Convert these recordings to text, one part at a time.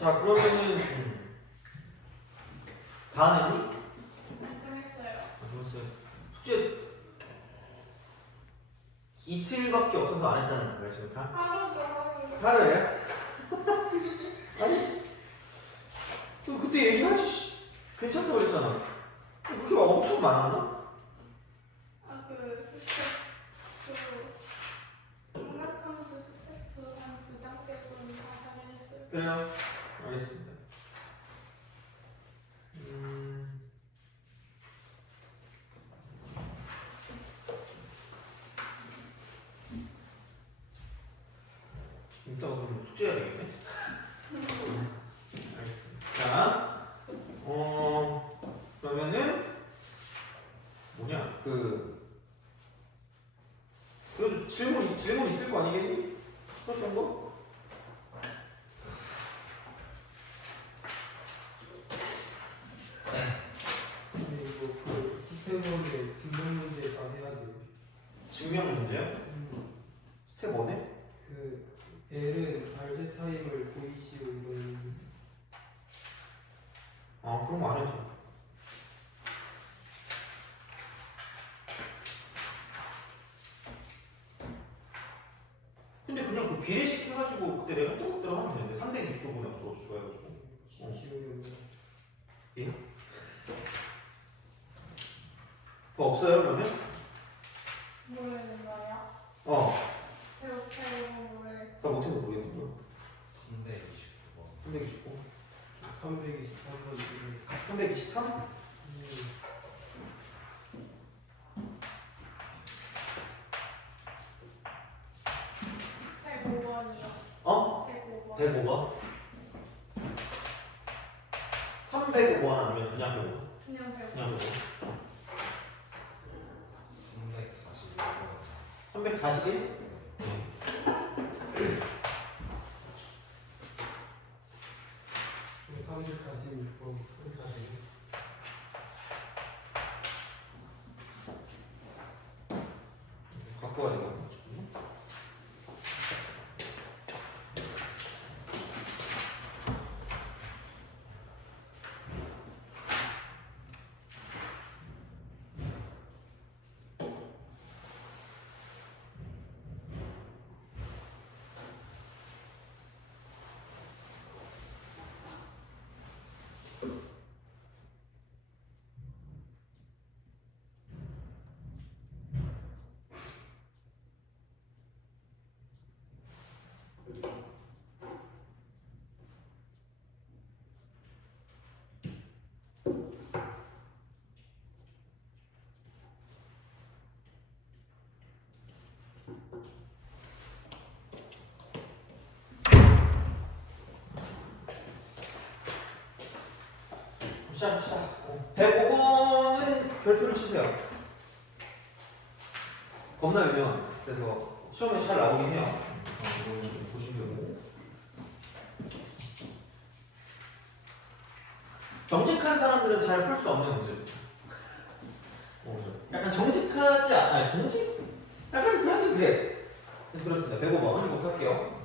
자, 그러면은 다 냈니? 완성했어요. 좋았어요. 숙제 이틀밖에 없어서 안 했다는 거예요 지금 다? 하루죠, 하루. 하루예요? 아니 씨. 그때 얘기하지 씨. 괜찮다고 그랬잖아. 그렇게 막 엄청 많았나? 아, 그 스텝, 문학함수 스텝 한 2단계쯤 다 당했어요. 그래요. 알겠습니다. 이따가 그럼 숙제해야 되겠네. 알겠습니다. 자, 그러면은 뭐냐 그래도 질문 있을 거 아니겠니? 그랬던 거? 근데 이거 그 스텝 문제, 증명 문제 다 해야 돼요. 증명 문제요? 스텝 1에? 그 L은 발제 타임을 보이시오 이거는 그런 거 안 해도. 근데 그냥 그 비례식 해가지고 그때 내가 똑대로 하면 되는데 360도분에 좋아해가지고. 기억이 예? 그거 없어요 그러면? 모르겠나요? 다 모르겠어요. 못해서 모르겠는데. 329번. 329. 323번 323? 어? 105번? 305번 아니면 그냥 105번? 그냥 105번. 그냥 105번. 341번. 341? 네. 346번 갖고 와야 되거든요. 시작. 105번은 별표를 치세요. 겁나 유명한. 그래서 시험에 잘 나오긴 해요. 이거 좀 보시려고. 정직한 사람들은 잘 풀 수 없는 문제. 약간 정직하지 아니 정직? 약간 그렇지 그래. 그렇습니다. 105번 이거 할게요.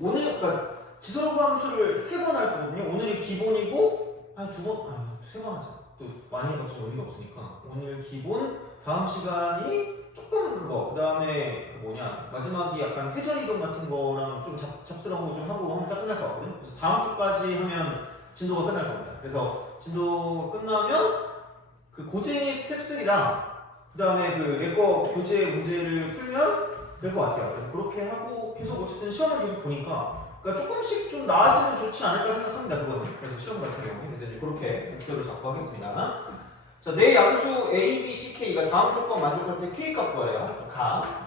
오늘 그러니까 지수로그 함수를 3번 할 거거든요. 오늘이 기본이고 아니 3번 하자. 또 많이 해봤자 의미가 없으니까 오늘 기본, 다음 시간이 조금 그거, 그 다음에 그 뭐냐 마지막이 약간 회전 이동 같은 거랑 좀 잡스러운 거 좀 하고 하면 딱 끝날 것 같거든요. 그래서 다음 주까지 하면 진도가 끝날 겁니다. 그래서 진도 끝나면 그 고쟁이 스텝 3랑 그 다음에 그 내거 교재 문제를 풀면 될 것 같아요. 그래서 그렇게 하고 계속 어쨌든 시험을 계속 보니까 그러니까 조금씩 좀 나아지면 좋지 않을까 생각합니다. 그거는. 그래서 시험 같은 경우는 그래서 이제 그렇게 목표를 잡고 하겠습니다. 자, 내 양수 A, B, C, K가 다음 조건 만족할 때 K 값 구하래요. 가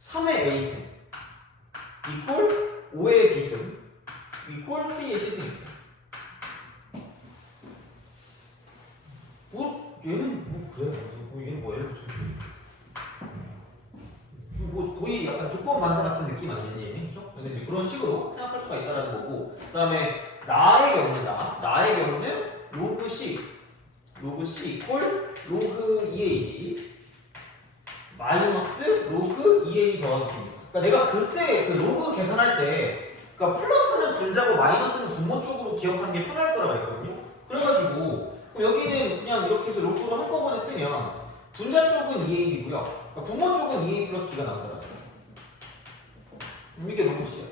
3의 A승 이퀄 5의 B승 이퀄 K의 C승입니다. 얘는 뭐 그래. 얘는 뭐 예를 들어서 뭐 거의 약간 조건 반사 같은 느낌 아니겠니 얘는? 그죠? 그래서 이제 그런 식으로 생각할 수가 있다라는 거고, 그 다음에 나의 경우는 로그 C 이퀄 로그 2A 마이너스 로그 2A 더하기 B입니다. 그러니까 내가 그때 그 로그 계산할 때, 그러니까 플러스는 분자고 마이너스는 분모 쪽으로 기억하는 게 편할 거라고 했거든요. 그래가지고 그럼 여기는 그냥 이렇게 해서 로그로 한꺼번에 쓰면 분자 쪽은 2a이고요. 그러니까 분모 쪽은 2a 플러스 b가 나온다는 거죠. 이게 로그시야.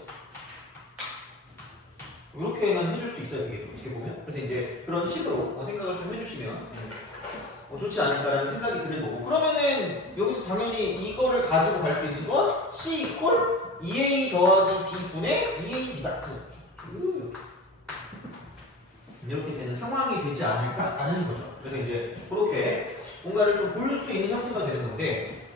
이렇게는 해줄 수 있어요, 되게 좀 어떻게 보면. 그래서 이제 그런 식으로 생각을 좀 해주시면 좋지 않을까라는 생각이 드는 거고. 그러면은 여기서 당연히 이거를 가지고 갈 수 있는 건 C 이퀄 2A 더하기 B분의 2AB다. 이렇게 되는 상황이 되지 않을까라는 거죠. 그래서 이제 그렇게 뭔가를 좀 볼 수 있는 형태가 되는 건데,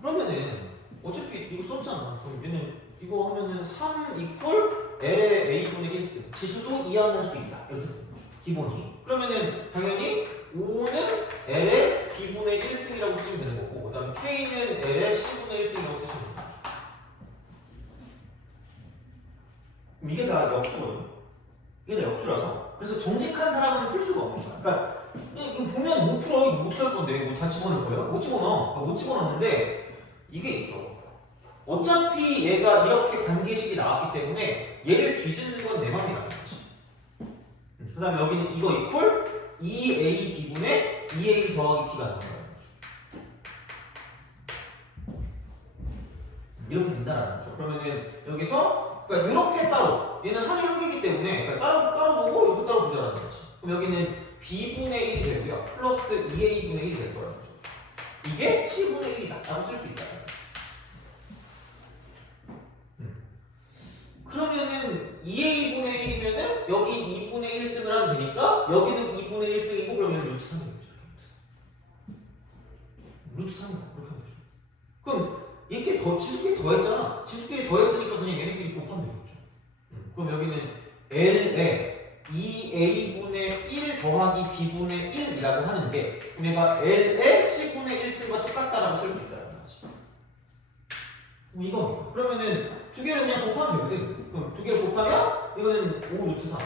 그러면은 어차피 이거 썼잖아. 그럼 얘는 이거 하면은 3 이퀄 L의 A분의 1승 지수도 이항할 수 있다. 이렇게 되는 거죠. 기본이. 그러면은 당연히 5는 L의 B분의 1승이라고 쓰시면 되는 거고, 그 다음에 K는 L의 C분의 1승이라고 쓰시면 되는 거죠. 그럼 이게 다 역수거든요. 이게 다 역수라서. 그래서 정직한 사람은 풀 수가 없는 거야. 그러니까 이거 보면 못 풀어. 이거 어떻게 할 건데? 뭐 다 집어넣을 거예요? 못 집어넣어. 못 집어넣는데 이게 있죠. 어차피 얘가 이렇게 관계식이 나왔기 때문에 얘를 뒤집는 건 내 맘이라는 거지. 그 다음에 여기는 이거 이퀄 2AB분의 2A 더하기 B가 나온다는 거죠. 이렇게 된다는 거죠. 그러면은 여기서 그러니까 이렇게 따로 얘는 한이 한 개이기 때문에 그러니까 따로 보고 이것도 따로 보자라는 거지. 그럼 여기는 B분의 1이 되고요. 플러스 2A분의 1이 될 거라는 거죠. 이게 C분의 1이다 라고 쓸 수 있다는 거죠. 그러면은 2A분의 1이면은 여기 2분의 1승을 하면 되니까 여기도 2분의 1승이고 그러면 루트 3이 되죠. 루트 3이다. 그렇게 하면 되죠. 그럼 이렇게 지수끼리 더했잖아. 지수끼리 더했으니까 그냥 얘네끼리 곱하면 되겠죠. 그럼 여기는 L에 2A분의 1 더하기 B분의 1이라고 하는데 그럼 얘가 L의 C분의 1승과 똑같다라고 쓸 수 있다는 거지. 이겁니다. 그러면은 두 개를 그냥 곱하면 되거든. 그럼 두 개를 곱하면 이거는 5 루트 3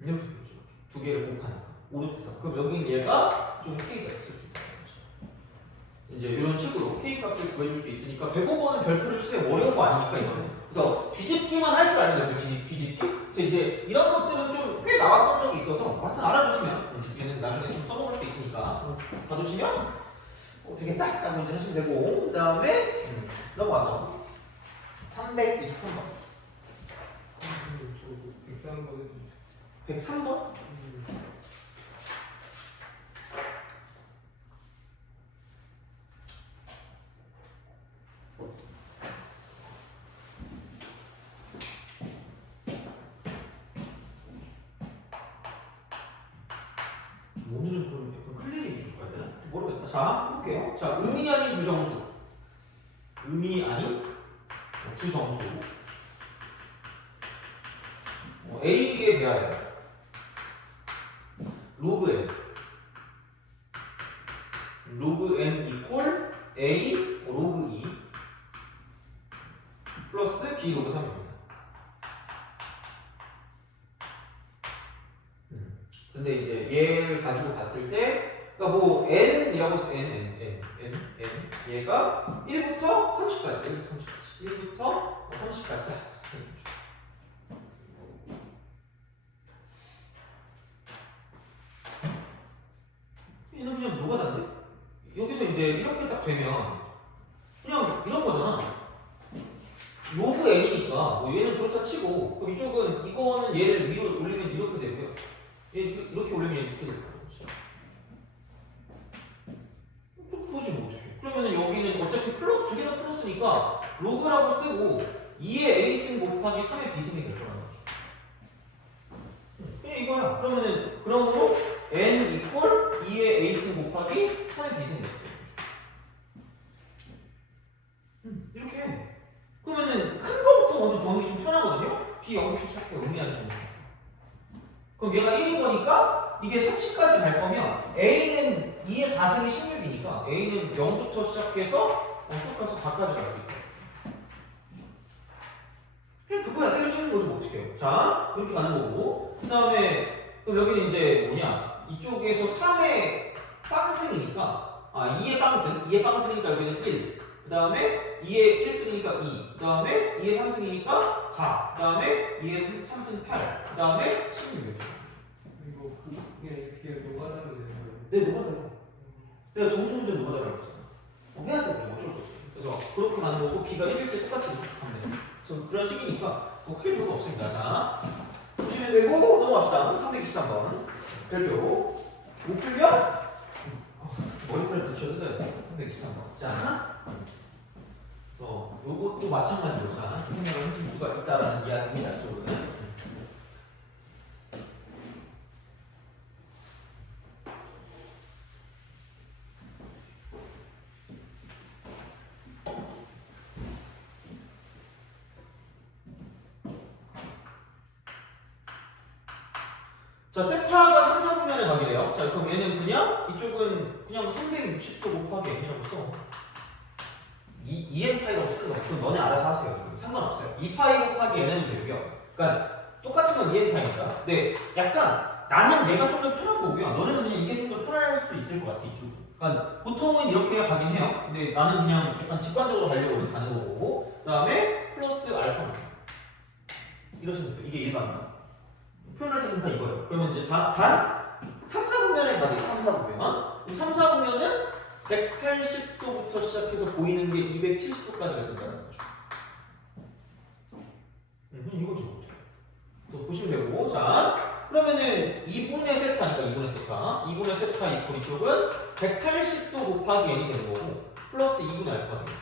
이렇게 되죠. 두 개를 곱하니까 5 루트 3. 그럼 여기는 얘가 좀 K가 있을 수 있다는 거죠. 이제 이런 식으로 K 값을 구해줄 수 있으니까 105번은 별표를 치세요. 어려운 거 아니니까 이거는. 그래서 뒤집기만 할 줄 알면 돼요. 뒤집기. 그래서 이제 이런 것들은 좀 꽤 나왔던 적이 있어서 하여튼 알아두시면 뒤집기는 나중에 좀 써먹을 수 있으니까 좀 봐두시면 되겠다. 딱 문제 하시면 되고 그 다음에 넘어가서 323번 103번? 오늘은 좀 약간 클리닉 줄까야 되나? 모르겠다. 자, 해볼게요. 자, 의미 아닌 부정수. 의미 아닌 부정수. A, B에 대하여 로그 N. 로그 N 이퀄 A 로그 2 플러스 B 로그 3입니다. 근데 이제 얘를 가지고 봤을 때, 그러니까 뭐 n이라고 해서 n 얘가 1부터 30까지, 1부터 30까지. 얘는 그냥 노가다인데? 여기서 이제 이렇게 딱 되면 그냥 이런 거잖아. 로그 n이니까 뭐 얘는 그렇다 치고, 그럼 이쪽은 이거는 얘를 위로 올리면 이렇게 되고요. 이렇게 올리면 이렇게 될 거예요. 그거지 뭐 어떡해. 그러면은 여기는 어차피 플러스, 두 개가 플러스니까 로그라고 쓰고 2의 A승 곱하기 3의 B승이 될 거라는 거죠. 그냥 이거야. 그러면은 그러므로 N 이퀄 2의 A승 곱하기 3의 B승이 될 거예요. 이렇게 해. 그러면은 큰 거부터 먼저 보는 게 좀 편하거든요. B 0부터 시작해. 의미하는 정도. 그럼 얘가 1인 거니까 이게 30까지 갈 거면 A는 2의 4승이 16이니까 A는 0부터 시작해서 쭉 가서 4까지 갈 수 있다. 그냥 그거야. 때려치는 거지 뭐 어떻게 해요. 자, 이렇게 가는 거고 그 다음에 그럼 여기는 이제 뭐냐 이쪽에서 3의 빵승이니까 2의 빵승 2의 빵승이니까 여기는 1 그 그 다음에 2의 1승이니까 2, 그 다음에 2의 3승이니까 4, 그 다음에 2의 3승 8, 그 다음에 16. 그리고 그게 노가다면 되는 거예요. 네, 뭐가 달라? 내가 정수 문제 뭐가 달라고 했잖아. 해야 돼, 어쩔 수 없어. 그래서 그렇게 가는 거고 B가 1일 때 똑같이 하면 돼. 그래서 그런 식이니까 뭐 크게 별거 없습니다. 자, 보시면 되고 넘어갑시다. 323번 별표 못 풀면 머리카락 붙여도 돼. 323번. 자, 그래서 요것도 마찬가지로 자 생각을 해줄 수가 있다라는 이야기입니다. 이쪽은. 자, 세타가 3, 4분면에 가게 돼요. 자, 그럼 얘는 그냥 이쪽은 그냥 360도 곱하기 n이라고 써. 2n파이가 없을 거 그럼 너네 알아서 하세요. 상관없어요. 2파이 곱하기 n은 되고요. 그러니까 똑같은 건 2n파이니까. 근데 약간 나는 내가 좀 더 편한 거고요. 너네는 그냥 이게 좀 더 편할 수도 있을 것 같아, 이쪽. 그러니까 보통은 이렇게 가긴 해요. 근데 나는 그냥 약간 직관적으로 가려고 이렇게 가는 거고. 그 다음에 플러스 알파. 이러시면 돼요. 이게 일반입니다. 표현할 때는 다 이거예요. 그러면 이제 단 3, 4분면에 가게 3, 4분면. 3, 4분면은 180도부터 시작해서 보이는 게 270도까지가 된다는 거죠. 이거죠. 또 보시면 되고. 자, 그러면은 2분의 세타니까 2분의 세타. 2분의 세타 이퀄 이쪽은 180도 곱하기 n이 되는 거고, 플러스 2분의 알파가 되는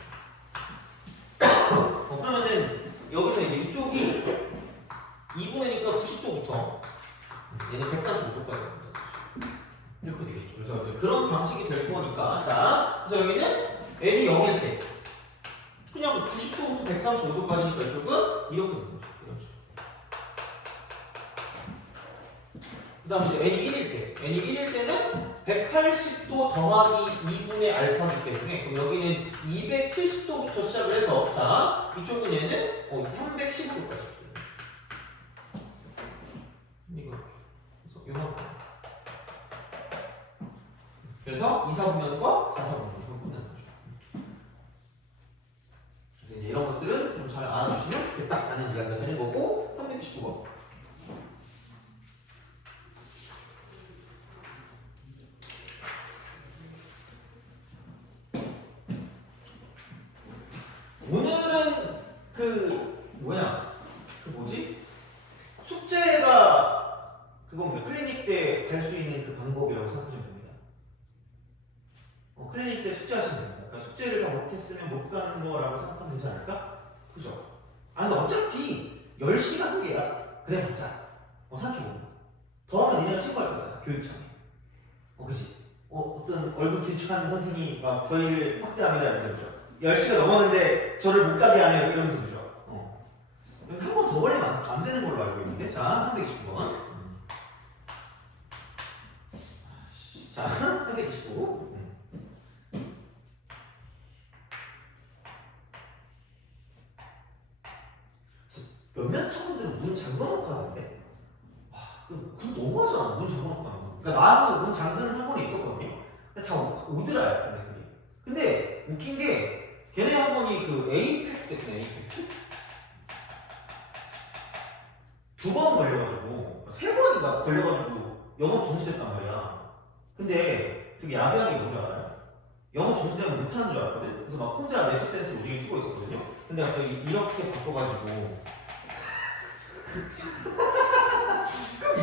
거죠. 그러면은 여기서 이제 이쪽이 2분의니까 90도부터 얘는 135도까지 이렇게 되겠죠. 그래서 이제 그런 방식이 될 거니까 자, 그래서 여기는 n이 0일 때 그냥 90도부터 135도까지니까 이쪽은 이렇게 되는 거죠. 그렇죠. 그 다음에 이제 n이 1일 때는 180도 더하기 2분의 알파이기 때문에 그럼 여기는 270도부터 시작을 해서 자, 이쪽은 얘는 315도까지 이거 그래서 요만큼. 그래서 2, 4분면과 4, 4분면을 끝내는 거죠. 그래서 이제 이런 것들은 좀 잘 알아두시면 좋겠다라는 이야기가 되는 거고 329번. 오늘은 그 뭐지? 숙제가 그겁니다. 클리닉 때 갈 수 있는 그 방법이라고 생각하시면 됩니다. 클리닉 때 숙제 하시면 됩니다. 그러니까 숙제를 다 못했으면 못 가는 거라고 생각하면 되지 않을까? 그죠? 아, 근데 어차피 10시간 후에야 그래봤자 생각해보면 더하면 니네가 친구할 거잖아. 교육청에. 그치? 어떤 얼굴 길쭉한 선생님이 막 저희를 확대합니다. 이러면서 10시가 넘었는데 저를 못 가게 하네요. 이러면서 그죠? 한 번 더 걸리면 안 되는 걸로 알고 있는데 자, 329번. 자, 329. 몇몇 학원들은 문 잠궈놓고 하던데. 와, 그건 너무하잖아. 문 잠궈놓고 하는 거. 그러니까 나도 문 잠그는 학원이 있었거든요. 근데 다 오더라요. 근데 그게. 근데 웃긴 게 걔네 학원이 그 에이펙스였구나. 에이펙스. 2번 걸려가지고 3번인가 걸려가지고 영업 정지됐단 말이야. 근데 되게 야비하게 뭔 줄 알아요? 영업 정지되면 못하는 줄 알았거든. 그래서 막 혼자 매직 댄스 오지게 추고 있었거든요. 근데 갑자기 이렇게 바꿔가지고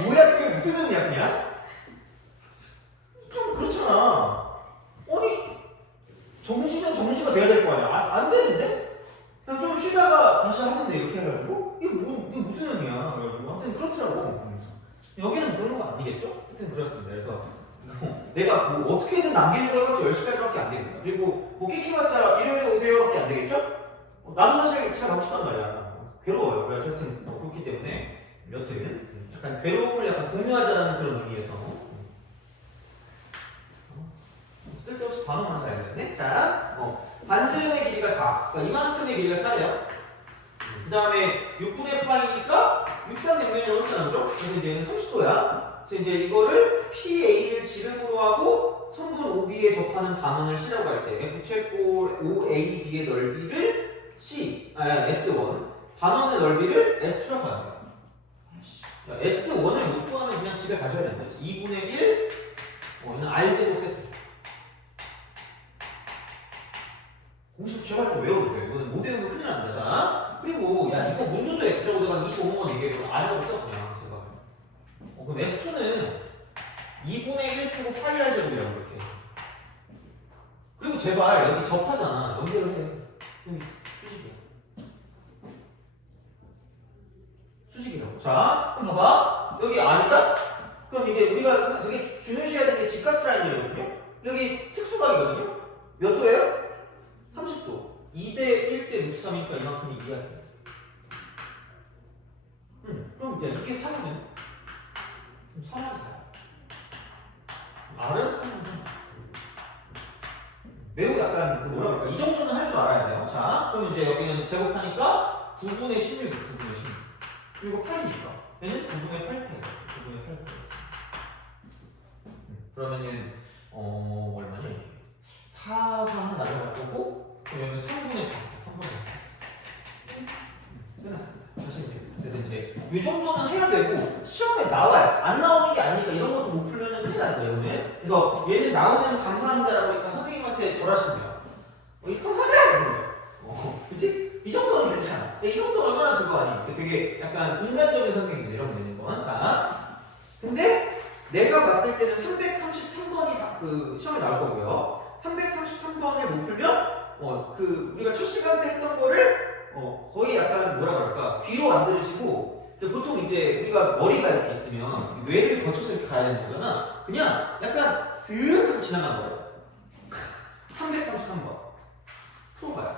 뭐야 그게 무슨 의미야 그냥? 좀 그렇잖아. 아니 정지면 정지가 돼야 될 거 아니야. 안 되는데? 그냥 좀 쉬다가 다시 하던데 이렇게 해가지고 이게 무슨 의미야? 그래가지고 하여튼 그렇더라고. 여기는 그런 거 아니겠죠? 하여튼 그렇습니다. 그래서 내가 뭐 어떻게든 남기려고 해봤자 10시까지밖에 안 되는 거야. 그리고 뭐 끼키봤자 일요일에 오세요밖에 안 되겠죠? 나도 사실 잘 가고 싶단 말이야. 괴로워요. 그래서 하여튼 그렇기 때문에 여튼 약간 괴로움을 약간 공유하자는 그런 의미에서 쓸데없이 반응만 잘 됐네. 자, 반지름의 길이가 4. 그러니까 이만큼의 길이가 4예요. 그 다음에 6분의 파이니까 6300면이라고 했잖아, 그죠? 그래서 이제 얘는 30도야. 그래서 이제 이거를 PA를 지름으로 하고 성분 OB에 접하는 반원을 C라고 할 때 부채꼴 OAB의 넓이를 S1, 반원의 넓이를 S2라고 합니다. S1을 못 구하면 그냥 집에 가져야 되는 거지. 2분의 1, 이는 R제곱 세트. 공식 제발 좀 외워보세요. 이거는 못 외우면 큰일 납니다. 자, 그리고 야 이거 문조도 X라고 내가 25번 얘기했거든. R이라고 써 그냥 제가. 그럼 S2는 2분의 1 쓰고 파이 R 제곱이라고 이렇게. 그리고 제발 여기 접하잖아. 연결을 해. 여기 수직이야. 수직이라고. 자, 그럼 봐봐. 여기 R이다? 그럼 이게 우리가 되게 중요시해야 되는 게 직각 라인이거든요. 여기 특수각이거든요. 몇 도예요? 30도. 2대 1대 루트 3이니까 이만큼이 이하야. 그럼 야 이게 3이네. 그럼 3하면 4. R은 3이네. 매우 약간 그 뭐라 그럴까? 이 정도는 할 줄 알아야 돼요. 자, 그럼 이제 여기는 제곱하니까 9분의 16, 9분의 16. 그리고 8이니까 얘는 9분의 8패예요. 9분의 8패. 그러면은 얼마냐 이게? 4가 하나 날아갈 거고, 그럼 여기는 3분의 4. 3분의 4. 끝났습니다. 다시 됩니다. 그래서 이제 이 정도는 해야 되고 시험에 나와요. 안 나오는 게 아니니까 이런 것도 못 풀면 큰일 날 거예요. 오늘. 그래서 얘는 나오면 감사합니다라고 하니까 선생님한테 절하신대요. 이 감사합니다. 그치? 이 정도는 괜찮아. 이 정도 얼마나 그거 아니에요? 되게 약간 인간적인 선생님들 이런 거 있는 건. 자, 근데 내가 봤을 때는 333번이 다 그 시험에 나올 거고요. 333번을 못 풀면 그 우리가 첫 시간 때 했던 거를 거의 약간 뭐라 그럴까 귀로 안 들으시고 보통 이제 우리가 머리가 이렇게 있으면 뇌를 거쳐서 이렇게 가야 되는 거잖아. 그냥 약간 슥 하고 지나간 거예요. 333번 풀어봐요.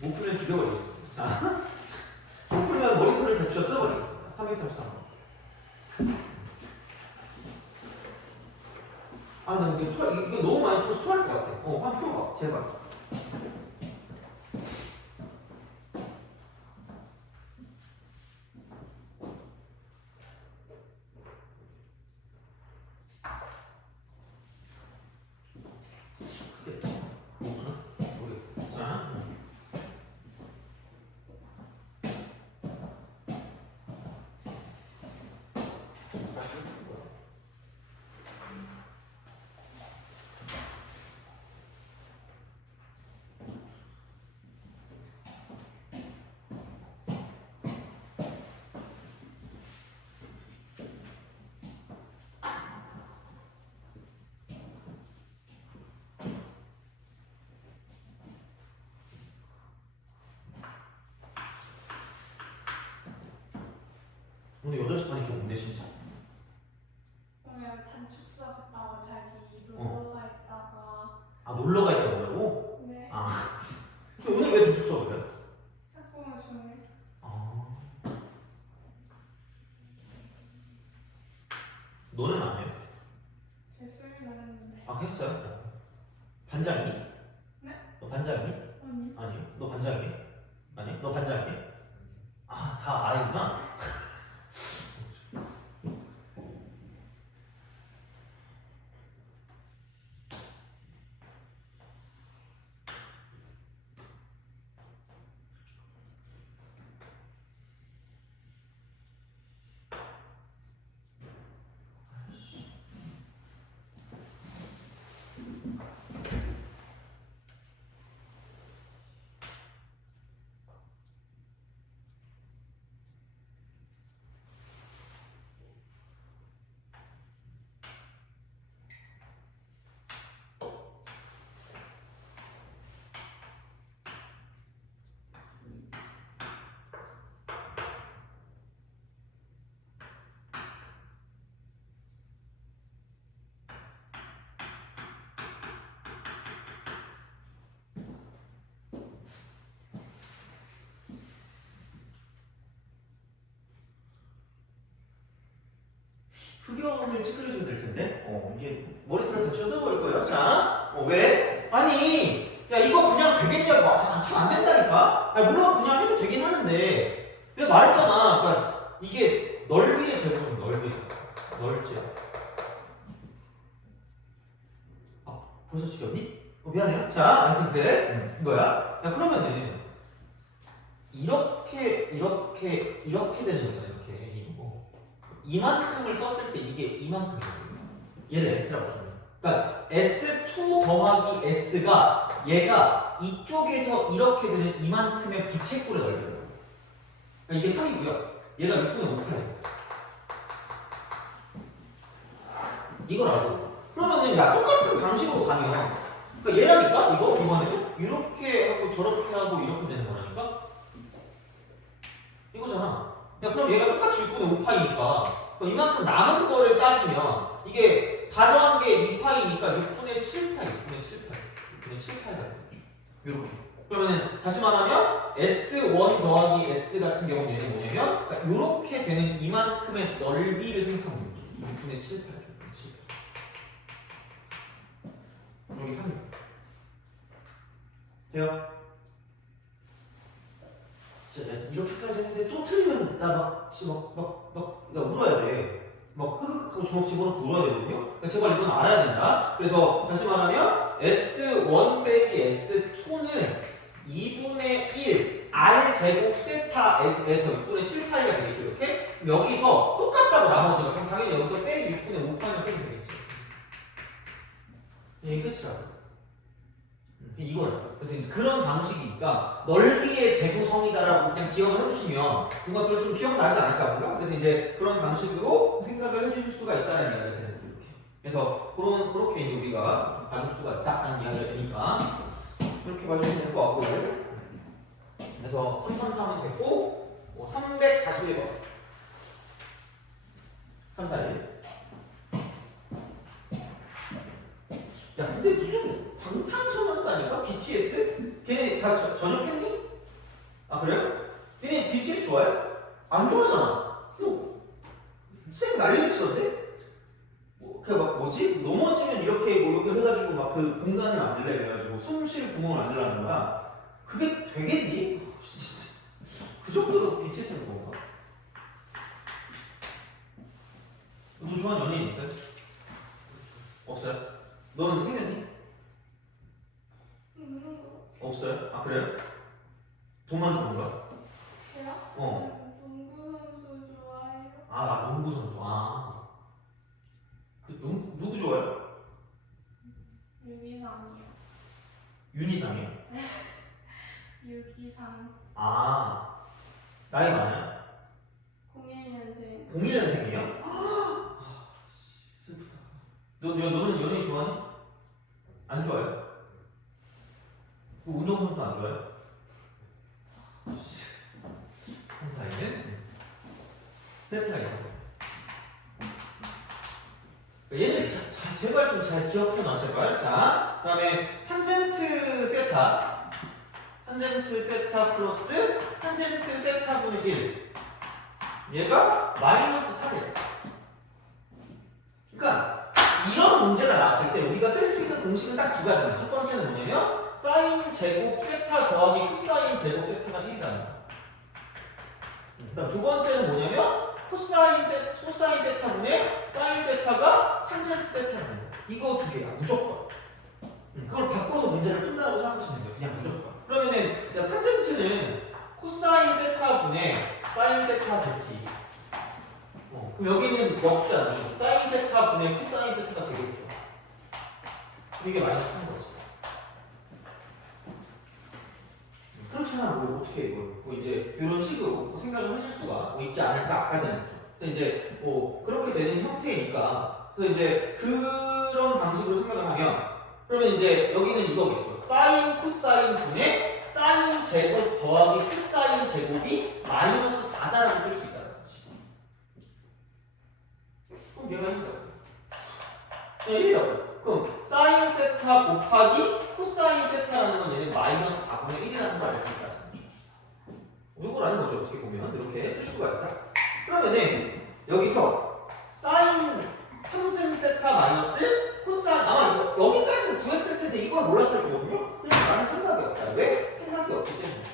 못 풀면 죽여버리겠습니다. 자, 못 풀면 머리털을 다 쥐어 뜯어버리겠습니다. 333번. 아, 나 이거 너무 많이 풀어서 토할 것 같아. 한번 풀어봐, 제발. 크겠지? 뭐구나? 모르겠고. 자. 오늘 8시 반에 개인데 진짜. 오늘 단축 수업했다고 자기 놀러가 있다가. 아, 놀러가 있다 온다고? 네. 아. 근데 오늘 왜 단축 수업을 해요? 학부모 중에. 아. 너는 안 해요? 제 수요일날 했는데. 아, 했어요? 반장이? 네? 너 반장이? 아니. 아니요. 너 반장이? 아니요. 너 반장이? 아, 다 아이구나. 흡연을 찌그러져야 될 텐데? 이게 머리털을 다 쪄들어버릴 거예요. 자, 왜? 아니, 야, 이거 그냥 되겠냐고. 잘 안 된다니까? 물론 그냥 해도 되긴 하는데, 내가 말했잖아. 그러니까 이게 넓이의 제곱은 넓이의 제곱. 넓지. 벌써 지겹니? 미안해요. 자, 아무튼 그래. 이거야. 야, 그러면은 이렇게 되는 거잖아. 이렇게 이거. 이만큼을 썼을 때 이게 이만큼이거든요. 얘를 S라고 부르는. 그러니까 S2 더하기 S가 얘가 이쪽에서 이렇게 되는 이만큼의 부채꼴의 넓이예요. 그러니까 이게 3이고요. 얘가 6분의 5파예요. 이거라고. 그러면은 야 똑같은 방식으로 가면 그러니까 얘라니까 이거 이번에도 이렇게 하고 저렇게 하고 이렇게 되는 거라니까 이거잖아. 야 그럼 얘가 똑같이 6분의 5파이니까 이만큼 남은 거를 따지면 이게 다 더한 게 2파이니까 6분의 7파이 6분의 7파이가 되겠죠. 이렇게. 그러면은 다시 말하면 S1 더하기 S 같은 경우는 얘는 뭐냐면 그러니까 이렇게 되는 이만큼의 넓이를 생각하면 되죠. 6분의 7파이 여기 3 돼요? 진짜 이렇게까지 했는데 또 틀리면 나 울어야 돼. 막 흐흐하고 주먹 집어넣고 울어야 되거든요. 그러니까 제발 이건 알아야 된다. 그래서 다시 말하면 S1 빼기 S2는 2분의 1 R 제곱 세타에서 6분의 7파이가 되겠죠. 이렇게 여기서 똑같다고 나머지가 그럼 당연히 여기서 빼기 6분의 5파이가 빼면 되겠지. 이게 끝이라고. 이거예요. 그래서 이제 그런 방식이니까 넓이의 재구성이다라고 그냥 기억을 해주시면 뭔가 그걸 좀 기억나지 않을까 뭔가? 그래서 이제 그런 방식으로 생각을 해주실 수가 있다는 이야기가 되는 거죠. 이렇게. 그래서 그렇게 이제 우리가 좀 봐줄 수가 있다는 이야기가 되니까 이렇게 봐주시면 될 것 같고 그래서 333은 됐고 341번 341 야 근데 무슨 방탄소년단인가? BTS? 걔네 다 전역했니? 아 그래요? 걔네 BTS 좋아해? 안 좋아하잖아. 쌩 난리를 치던데? 막 뭐지? 넘어지면 이렇게 해가지고 막 그 공간을 만들래 그래가지고 숨 쉴 구멍을 만들라는 거야. 그게 되겠니? 진짜 그 정도로 BTS는 뭔가? 너 좋아하는 연예인 있어요? 없어요? 너는 생겼니? 없어요? 아 그래요? 돈만 주는 거야? 제가? 어. 농구 선수 좋아해요. 아, 나 농구 선수. 아. 누구 좋아해요? 유기상이요. 윤희상이요? 유기상. 아. 나이 많아요? 01년생. 01년생이에요? 슬프다. 너는 연예인 좋아하니? 안 좋아해요? 운동선수 안 좋아해요? 한 사이는 세트가 있는 거예요. 얘는 제발 좀 잘 기억해놔 제발. 자, 그 다음에 탄젠트 세타 플러스 탄젠트 세타분의 1 얘가 마이너스 4래요. 그러니까 이런 문제가 나왔을 때 우리가 쓸 수 있는 공식은 딱 두 가지입니다. 첫 번째는 뭐냐면 사인 제곱 세타 더하기 코사인 제곱 세타가 1이라는 거야. 그다음 두 번째는 뭐냐면 코사인 세타분의 사인 세타가 탄젠트 세타라는 거야. 이거 두 개가 무조건. 그걸 바꿔서 문제를 푼다고 생각하시면 돼요. 그냥 무조건. 그러면은 탄젠트는 코사인 세타분의 사인 세타 됐지. 그럼 여기는 역수잖니. 사인 세타 분의 코사인 세타가 되겠죠. 이게 마이너스 3 거지. 그렇잖아. 뭐 어떻게 이걸 뭐 이제 이런 식으로 생각을 하실 수가 뭐 있지 않을까 하는 거죠. 근데 이제 뭐 그렇게 되는 형태이니까 그래서 이제 그런 방식으로 생각을 하면 그러면 이제 여기는 이거겠죠. 사인 코사인 분의 사인 제곱 더하기 코사인 제곱이 마이너스 4다라고 쓸 수 있다는 거지. 그럼 얘가 1이라고. 1이라고. 그럼 사인 세타 곱하기 코사인 세타라는 건 얘는 마이너스 4분의 1이라는 걸 알 수 있다는 거죠. 이걸 아는 거죠. 어떻게 보면 이렇게 쓸 수가 있다. 그러면은 여기서 사인 3승 세타 마이너스 코사인 아마 여기까지는 구했을 텐데 이걸 몰랐을 거거든요. 그래서 나는 생각이 없다. 왜? 생각이 없기 때문이죠.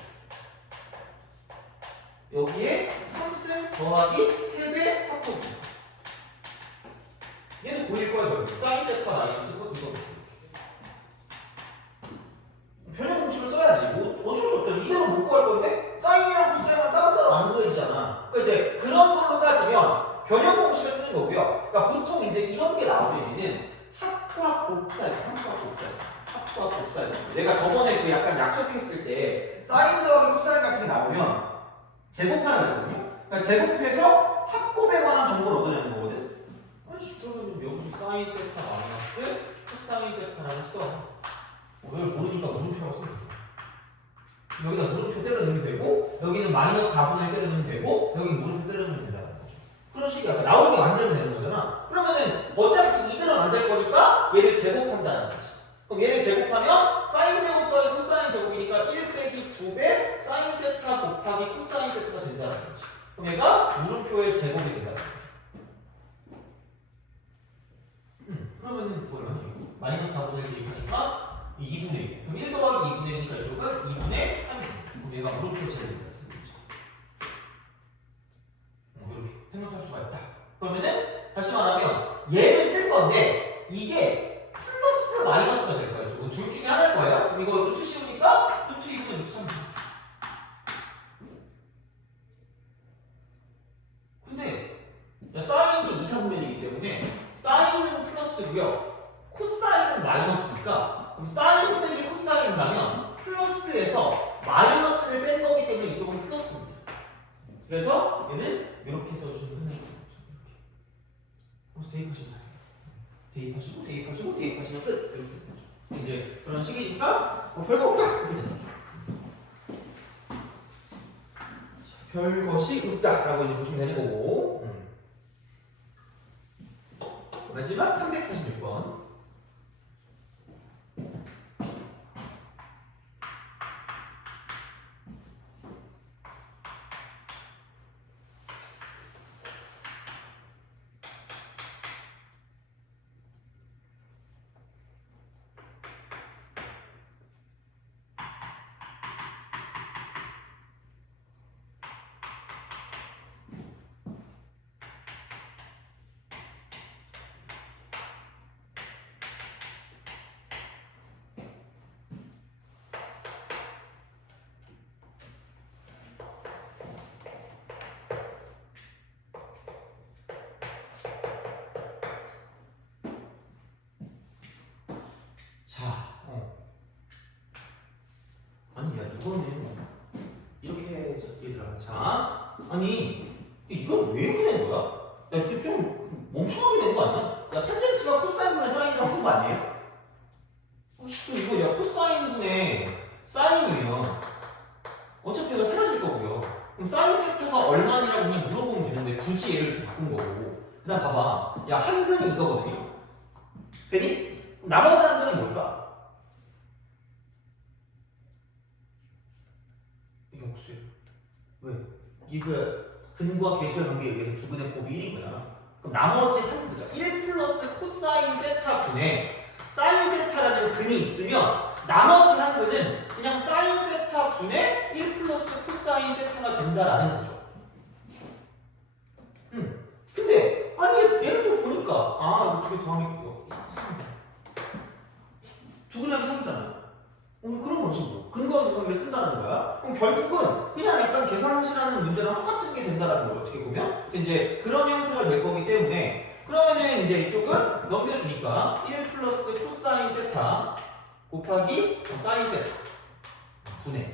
여기에 3승 더하기 3배 합법입니다. 얘는 고일 거예요. 사인 세타 마이너스 이거겠죠. 보세요. 그러니까 보통 이제 이런 게 나오면은 합과 곱사이, 합과 곱사이. 내가 저번에 그 약간 약속했을 때 사인 더하기 코사인 같은 게 나오면 제곱하는 거거든요. 그러니까 제곱해서 합곱에 관한 정보를 얻어내는 거거든. 아니 그러면 여기 사인 세타 마이너스 코사인 세타라는 써. 이걸 모르니까 물음표라고 쓰면 되죠. 여기다 물음표 때려 넣으면 되고 여기는 마이너스 4분의 1 때려 넣으면 되고 여기 물음표 때려 넣으면 된다는 거죠. 그런 식이 약간 나오게 만들면 되는 거잖아. 그러면은 어차피 이들은 안 될 거니까 얘를 제곱한다는 거지. 그럼 얘를 제곱하면 사인 제곱 더하기 코사인 제곱이니까 1 빼기 2배 사인 세타 곱하기 코사인 세타가 된다는 거지. 그럼 얘가 물음표의 제곱이 된다는 거죠. 그러면은 뭐를 하냐? 마이너스 4분의 1 대입하니까 2분의 1. 그럼 1 더하기 2분의 1이니까 이쪽은 2분의 3이 되는 거죠. 그럼 얘가 물음표 제곱이 된다는 거죠. 이렇게 생각할 수가 있다. 그러면은 다시 말하면 얘를 쓸 건데 이게 플러스 마이너스가 될 거예요. 저거 둘 중에 하나일 거예요. 그럼 이거 루트 씌우니까 루트 2분의 루트 3이 되죠. 근데 사인이 2, 3분의 1이기 때문에 사인은 플러스고요. 코사인은 마이너스니까 그럼 사인 빼기 코사인을 하면 플러스에서 마이너스를 뺀 거기 때문에 이쪽은 플러스입니다. 그래서 얘는 이렇게 써주시면 됩니다. 그래서 대입하시면 끝. 이렇게 되는 거죠. 이제 그런 식이니까 별거 없다 이렇게 되는 거죠. 별것이 없다라고 이제 보시면 되는 거고. 마지막 346번. 아니 야 이거는 이렇게 얘들아 자 아니 이건 왜 이렇게 된 거야? 야 이게 좀 멍청하게 된 거 아니야? 야 탄젠트가 코사인분의 사인이라고 한 거 아니에요? 이거 야 코사인분의 사인이면 어차피 이거 사라질 거고요. 그럼 사인 세타가 얼마냐고 그냥 물어보면 되는데 굳이 얘를 이렇게 바꾼 거고. 그다음 봐봐 야 한근이 이거거든요. 되니? 나머지 한근은 뭘까? 이게 혹수예요. 왜? 이거 근과 계수의 관계에 의해서 두 근의 곱이 1인 거야. 그럼 나머지 한 근자 1 플러스 코사인 세타 분의 사인 세타라는 근이 있으면 나머지 한 근은 그냥 사인 세타 분의 1 플러스 코사인 세타가 된다라는 거죠. 근데 아니 얘를 또 보니까 어떻게 더하면 두 근하기 3이잖아요. 그런 거지 뭐. 근거와 관계를 쓴다는 거야. 그럼 결국은 그냥 약간 계산하시라는 문제랑 똑같은 게 된다라는 거죠. 어떻게 보면. 이제 그런 형태가 될 거기 때문에 그러면은 이제 이쪽은 넘겨주니까 1 플러스 코사인 세타 곱하기 사인 세타 분의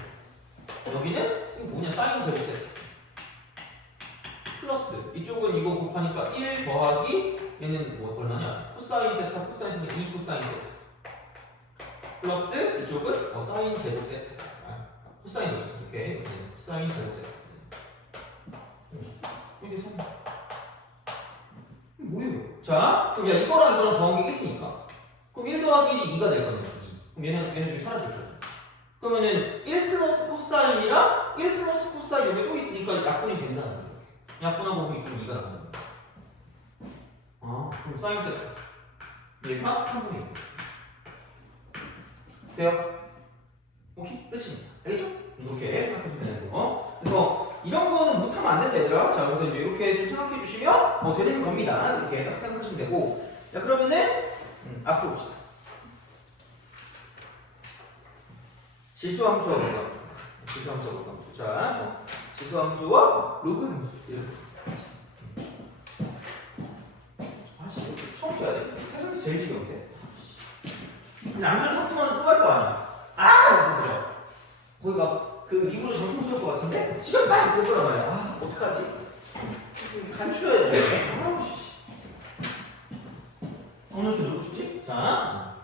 여기는 이거 뭐냐 사인 제곱 세타 플러스 이쪽은 이거 곱하니까 1 더하기 얘는 뭐 얼마냐 코사인 세타 코사인 세타 2 코사인 세타 플러스 이쪽은 사인 제곱 세타 코사인 제곱 세타 이렇게 사인 제곱 세타 이게 3 뭐예요? 자 그럼 야 이거랑 이거랑 더한 게 1이니까 그럼 1 더하기 1이 2가 될 거네요. 2 그럼 얘는 좀 사라질 거예요. 그러면은 1 플러스 코사인이랑 1 플러스 코사인 여기 또 있으니까 약분이 된다는 거죠. 약분하고 보면 이쪽은 2가 나오는 거죠. 그럼 사인 세타 얘가 3분의 1 돼요? 오케이? 끝입니다. 알겠죠? 이렇게 생각하시면 되는 거. 그래서 이런 거는 못하면 안 된다 얘들아. 자 그래서 이제 이렇게 좀 생각해 주시면 되는 겁니다. 이렇게 딱 생각하시면 되고. 자 그러면은 앞으로 봅시다. 지수함수와 로그함수. 지수함수와 로그함수. 자 지수함수와 로그함수. 이렇게. 제일 지겨운데. 근데 안 그래도 하품하면 또 할 거 아니야. 아! 그죠? 거의 막 그 입으로 정신 쏠 것 같은데? 지겹다! 이럴 거란 말이야. 아, 어떡하지? 간추려야 돼. 아우, 씨. 오늘 또 누구 싶지? 자.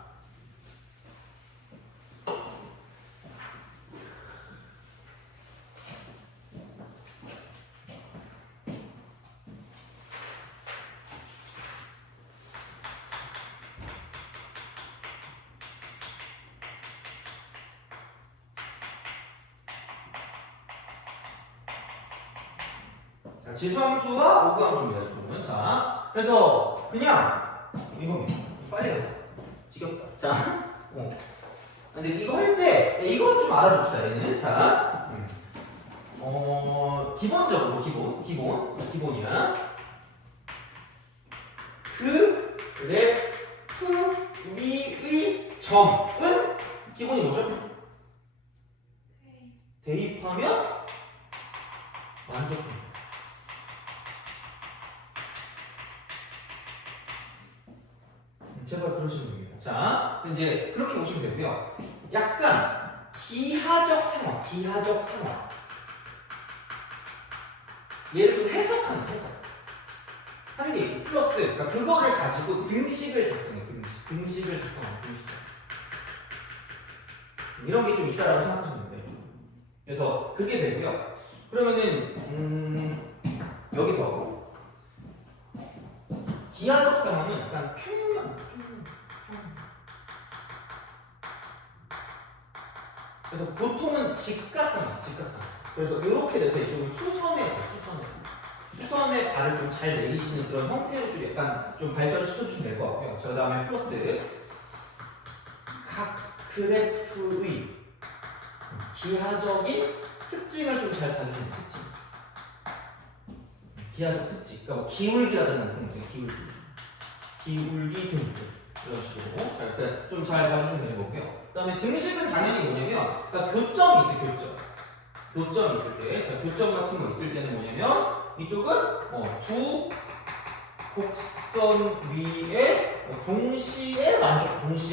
자, 지수함수와 오구함수입니다. 이쪽은. 자, 그래서 그냥 이겁니다. 빨리 가자. 지겹다. 자, 근데 이거 할 때 이건 좀 알아봅시다. 얘는 자, 기본적으로 기본이야. 그래프 위의 점은 기본이 뭐죠? 대입하면 만족합니다. 제발 그러시면 됩니다. 자, 이제 그렇게 보시면 되고요. 약간 기하적 상황. 얘를 좀 해석. 하는 게 있고, 플러스, 그러니까 그거를 가지고 등식을 작성해요. 등식을 작성하는 등식. 이런 게 좀 있다라고 생각하시면 됩니다. 그래서 그게 되고요. 그러면은 여기서 기하적 상황은 약간 평면. 그래서 보통은 직각상황. 그래서 이렇게 돼서 이쪽은 수선의 발을 좀 잘 내리시는 그런 형태로 좀 약간 좀 발전을 시켜주시면 될 것 같고요. 자, 그 다음에 플러스 각 그래프의 기하적인 특징을 좀 잘 봐주시는 특징. 기하적 특징. 그러니까 뭐 기울기라든가 그런 거죠. 기울기 등 이런 식으로 자, 좀 잘 봐주시면 되는 거고요. 그다음에 등식은 당연히 뭐냐면, 그러니까 교점이 있어요. 교점이 있을 때, 자, 교점 같은 거 있을 때는 뭐냐면 이쪽은 두 곡선 위에 동시에 만족합니다.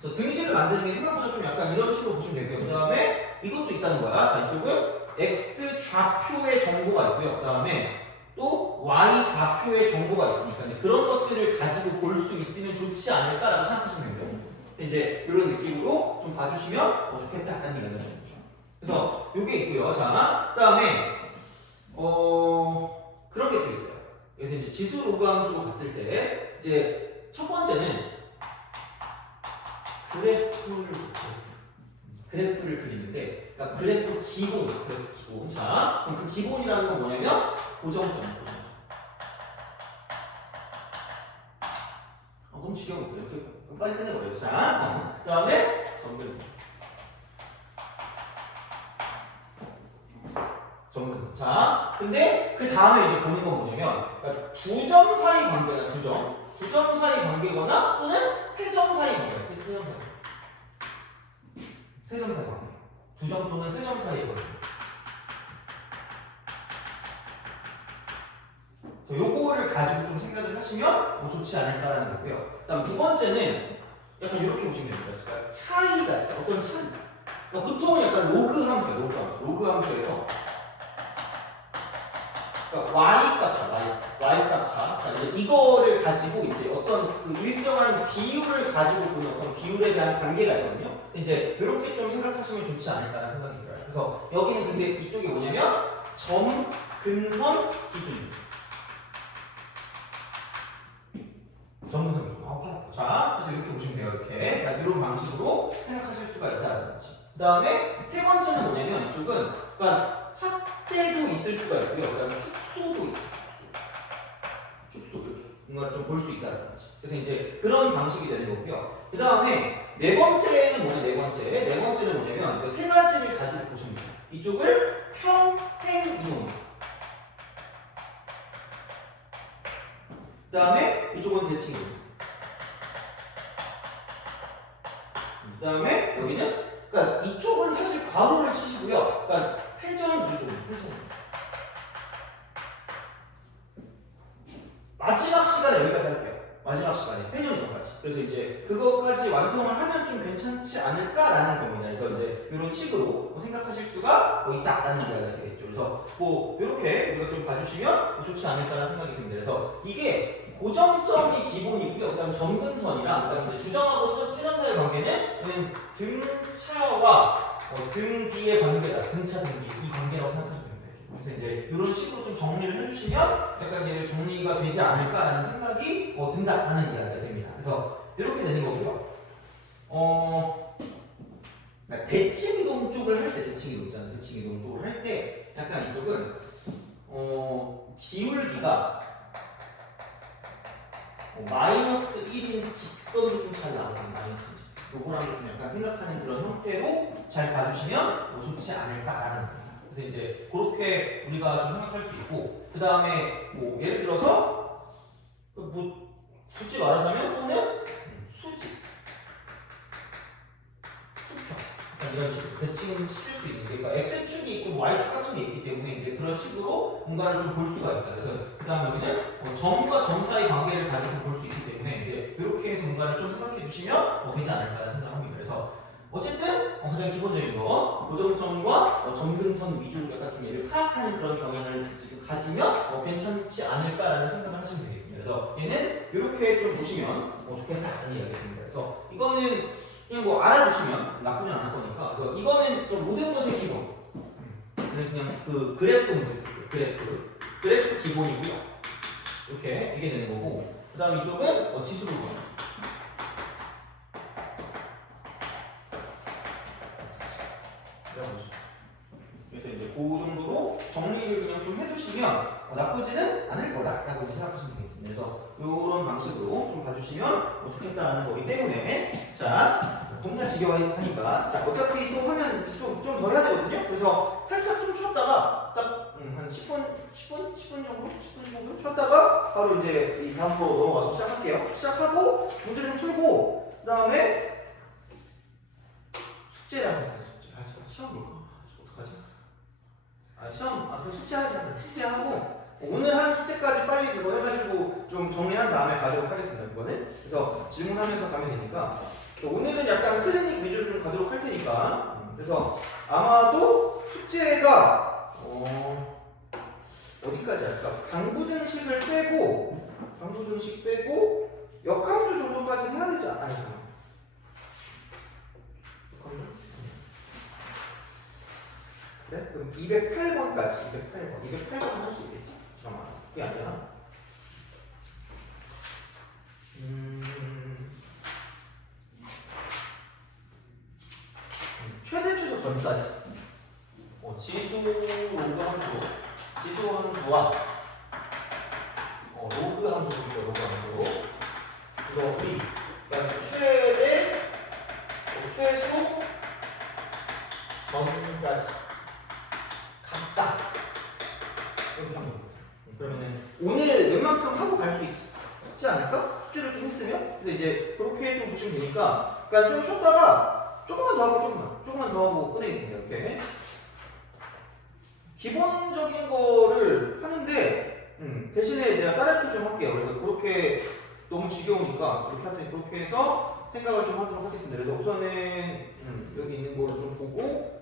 그래서 등식을 만드는 게 생각보다 좀 약간 이런 식으로 보시면 되고요. 그 다음에 이것도 있다는 거야. 자, 이쪽은 x 좌표의 정보가 있고요. 그 다음에 또 y 좌표의 정보가 있으니까 이제 그런 것들을 가지고 볼 수 있으면 좋지 않을까라고 생각하시면 돼요. 이제 이런 느낌으로 좀 봐주시면 좋겠다 약간 이런 거죠. 그래서 요게 있고요. 자, 그다음에 그런 게 또 있어요. 그래서 이제 지수 로그 함수로 갔을 때 이제 첫 번째는 그래프를 그리는데, 그러니까 그래프 기본. 자, 그럼 그 기본이라는 건 뭐냐면 고정점. 너무 지겨워. 이렇게 빨리 끝내버려요. 자, 그 다음에 점근선. 자, 근데 그 다음에 이제 보는 건 뭐냐면, 그러니까 두 점 사이 관계나 두 점 사이 관계거나 또는 세 점 사이 관계. 세 점 사이 관계. 두 점 또는 세 점 사이 관계. 요거를 가지고 좀 생각을 하시면 좋지 않을까라는 거고요. 그다음 두 번째는 약간 이렇게 보시면 됩니다. 그러니까 차이가 어떤 차이. 그러니까 보통은 약간 로그 함수예요. 로그 함수에서 그러니까 y 값차. 자, 이제 이거를 가지고 이제 어떤 그 일정한 비율을 가지고 보는 어떤 비율에 대한 관계가 있거든요. 이제 이렇게 좀 생각하시면 좋지 않을까라는 생각이 들어요. 그래서 여기는 근데 이쪽이 뭐냐면 점 근선 기준입니다. 점근선이죠. 자, 그래서 이렇게 보시면 돼요. 이렇게 이런 방식으로 생각하실 수가 있다는 거지. 그 다음에 세 번째는 뭐냐면 이쪽은 그러니까 확대도 있을 수가 있고요. 그다음에 축소도 있어요. 축소 이렇게 뭔가 좀 볼 수 있다는 거지. 그래서 이제 그런 방식이 되는 거고요. 그 다음에 네 번째는 뭐냐? 네 번째는 뭐냐면 그 세 가지를 가지고 보시면 돼요. 이쪽을 평행 이용. 그 다음에 이쪽은 대칭이용. 그 다음에 여기는 그러니까 이쪽은 사실 괄호를 치시고요. 그러니까 회전 이동. 마지막 시간에 여기까지 할게요. 마지막 시간에 회전이동까지. 그래서 이제 그것까지 완성을 하면 좀 괜찮지 않을까라는 겁니다. 그래서 이제 이런 식으로 뭐 생각하실 수가 뭐 있다라는 이야기가 되겠죠. 그래서 뭐 이렇게 우리가 좀 봐주시면 좋지 않을까라는 생각이 듭니다. 그래서 이게 고정점이 기본이고요. 그다음 점근선이랑 그다음 이제 주점하고 최점 사이의 관계는 등차와 등 뒤의 관계다. 등차 등 뒤 이 관계라고 생각하시면 됩니다. 그래서 이제 이런 식으로 좀 정리를 해주시면 약간 얘를 정리가 되지 않을까라는 생각이 든다라는 이야기가 됩니다. 그래서 이렇게 되는 거고요. 대칭 이동 쪽을 할 때, 대칭 이동 있잖아요. 대칭 이동 쪽을 할 때 약간 이쪽은 기울기가 마이너스 1인 직선도 좀 잘 나오는 마이너스 1인 직선. 요거랑 좀 약간 생각하는 그런 형태로 잘 봐주시면 좋지 않을까라는 겁니다. 그래서 이제 그렇게 우리가 좀 생각할 수 있고, 그 다음에 뭐 예를 들어서 뭐 굳이 말하자면 또는 수직, 수평 이런 식으로 대칭 시킬 수 있는 게, 그러니까 x축이 있고 y축 같은 게 있기 때문에 이제 그런 식으로 뭔가를 좀 볼 수가 있다. 그래서 그 다음에 우리는 점과 점 사이 관계를 가지고 볼 수 있기 때문에 이제 이렇게 해서 뭔가를 좀 생각해 주시면 되지 않을까 생각합니다. 그래서 어쨌든 가장 기본적인 거 고정점과 점근선 위주로 약간 좀 얘를 파악하는 그런 경향을 지금 가지면 괜찮지 않을까라는 생각을 하시면 되겠습니다. 그래서 얘는 이렇게 좀 보시면 좋겠다는 이야기가 됩니다. 그래서 이거는 그냥 뭐 알아두시면 나쁘진 않을 거니까. 그래서 이거는 좀 모든 것의 기본. 그냥 그 그래프 문제, 그래프 기본이고요. 이렇게 이게 되는 거고. 그다음 이쪽은 지수로 보여요. 그래서 이제 그 정도로 정리를 그냥 좀 해주시면 나쁘지는 않을 거다라고 생각하시면 되겠습니다. 그래서 이런 방식으로 좀 봐주시면 좋겠다라는 거기 때문에 자 겁나 지겨워하니까 자 어차피 또 하면 좀 더 해야 되거든요. 그래서 살짝 좀 쉬었다가 딱 한 10분 정도 쉬었다가 바로 이제 이 다음으로 넘어가서 시작할게요. 시작하고 문제 좀 풀고 그 다음에 숙제라고 했어요. 숙제. 시험 볼까? 어떡하지? 시험 그럼 숙제하자. 숙제하고 오늘 하는 숙제까지 빨리 그거 해가지고 좀 정리한 다음에 가도록 하겠습니다. 그거는 그래서 질문하면서 가면 되니까 오늘은 약간 클리닉 위주로 좀 가도록 할 테니까 그래서 아마도 숙제가 어디까지 할까? 방부등식을 빼고 역함수 정도까지 해야 되지 않아요? 그래? 그럼 208번까지 208번 할 수 있겠지? 잠깐만 그게 안 되나? 최대 최소 전까지 지수 로그 함수와 로그 함수죠. 로그 함수 이거 우리 그다음에 최소 전까지 같다 이렇게 하면 됩니다. 그러면은 오늘 웬만큼 하고 갈 수 있지 않을까? 숙제를 좀 했으면. 그래서 이제 그렇게 좀 보시면 되니까 그러니까 좀 쉬었다가 조금만 더 하고 끝내겠습니다. 이렇게 기본적인 거를 하는데 대신에 내가 다른 좀 할게요. 그래서 그렇게 너무 지겨우니까 이렇게 할 때 그렇게 해서 생각을 좀 하도록 하겠습니다. 그래서 우선은 여기 있는 거를 좀 보고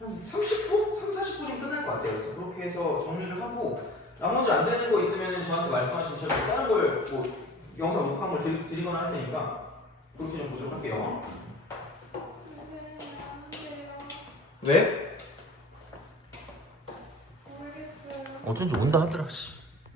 한 30분? 40분이면 끝날 것 같아요. 그래서 그렇게 해서 정리를 하고 나머지 안 되는 거 있으면 저한테 말씀하시면 제가 다른 걸 뭐 영상 녹화한 걸 드리거나 할 테니까 그렇게 좀 보도록 할게요. 선생님 안 돼요. 왜? 모르겠어요. 어쩐지 온다 하더라. 씨.